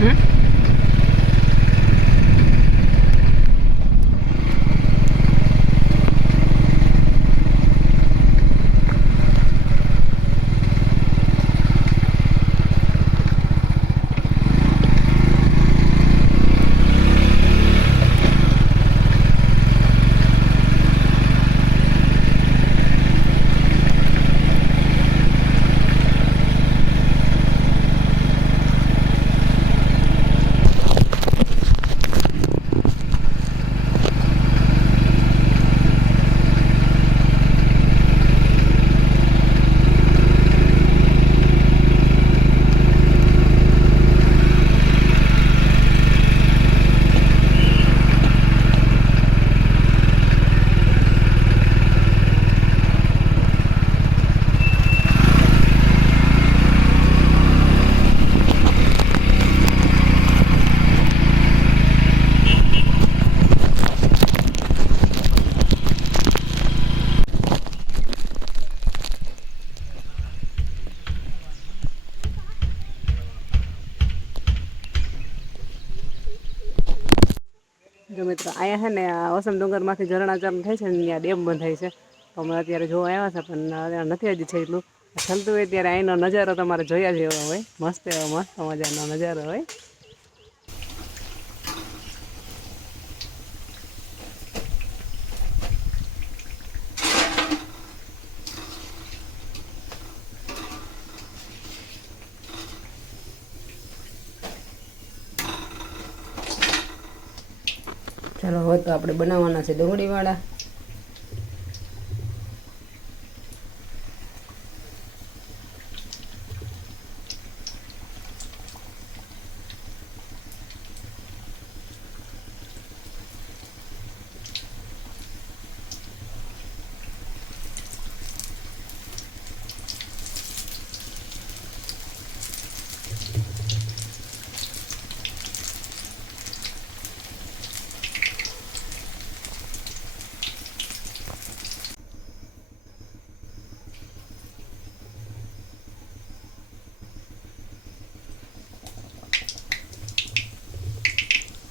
Hmm? તો અહીંયા છે ને આ ઓસમ ડુંગરમાંથી ઝરણા થાય છે ને ત્યાં ડેમ બંધાય છે. તો અમે અત્યારે જોવા આવ્યા છે, પણ નથી હજી છે એટલું. ચાલતું હોય ત્યારે અહીંનો નજારો તમારે જોયા જેવો હોય. મસ્ત એવો, મસ્ત મજાનો નજારો હોય. ચાલો હવે તો આપણે બનાવવાના છે ડુંગળીવાળા.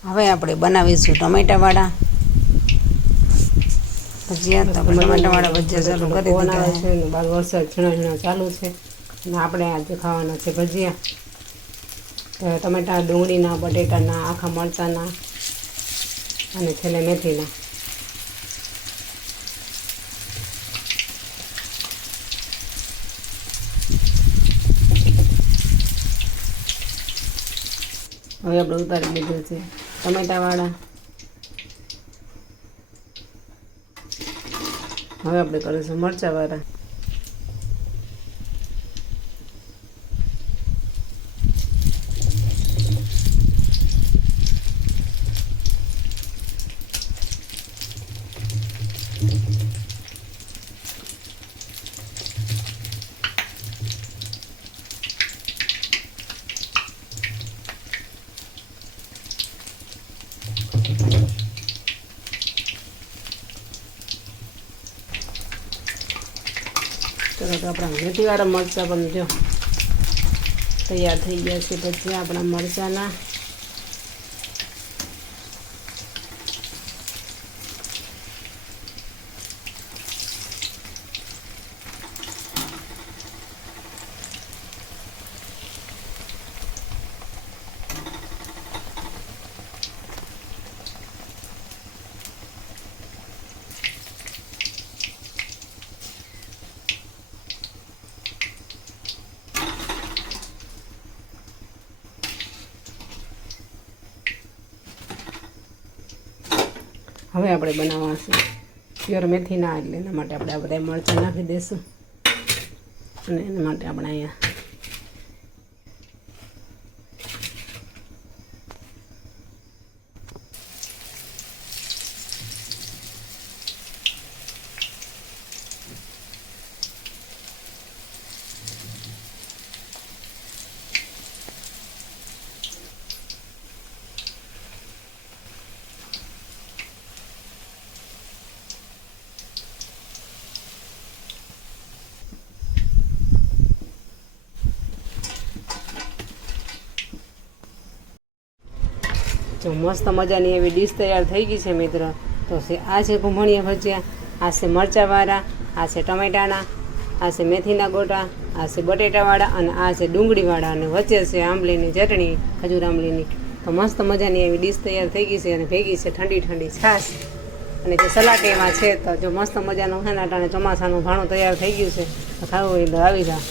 હવે આપણે બનાવીશું ટમેટાવાળા. ભજીયા તો ટમેટાવાળા ભજીયા ચાલુ કરી દીધા. છે બાર વરસાદ ઝીણો ઝીણો ચાલુ છે. અને આપણે આજે ખાવાના છે ભજીયા. તો ટમેટા, ડુંગળીના, બટેટાના, આખા મરચાંના અને છેલ્લે મેથીના. હવે આપણે ઉતારી લીધું છે. ટમેટાવાળા. હવે આપણે કરીશું મરચાવાળા. ચલો તો આપણા મેથીવાળા મરચાં પણ જો તૈયાર થઈ ગયા છે. પછી આપણા મરચાંના હવે આપણે બનાવવા છે. પ્યોર મેથી ના એટલે એના માટે આપણે આ બધા મરચાં નાખી દઈશું અને એના માટે આપણે અહીંયા જો મસ્ત મજાની એવી ડીશ તૈયાર થઈ ગઈ છે મિત્ર. તો આ છે કુંભણિયા ભજીયા, આ છે મરચાંવાળા, આ છે ટમેટાના, આ છે મેથીના ગોટા, આ છે બટેટાવાળા અને આ છે ડુંગળીવાળા અને વચ્ચે છે આંબલીની ચટણી, ખજૂર આંબલીની. તો મસ્ત મજાની એવી ડીશ તૈયાર થઈ ગઈ છે અને ભેગી છે ઠંડી ઠંડી છાશ. અને જે સલાડ એમાં છે, તો જો મસ્ત મજાનું છે ને ચોમાસાનું ભાણું તૈયાર થઈ ગયું છે, તો ખાવું એ તો આવી જા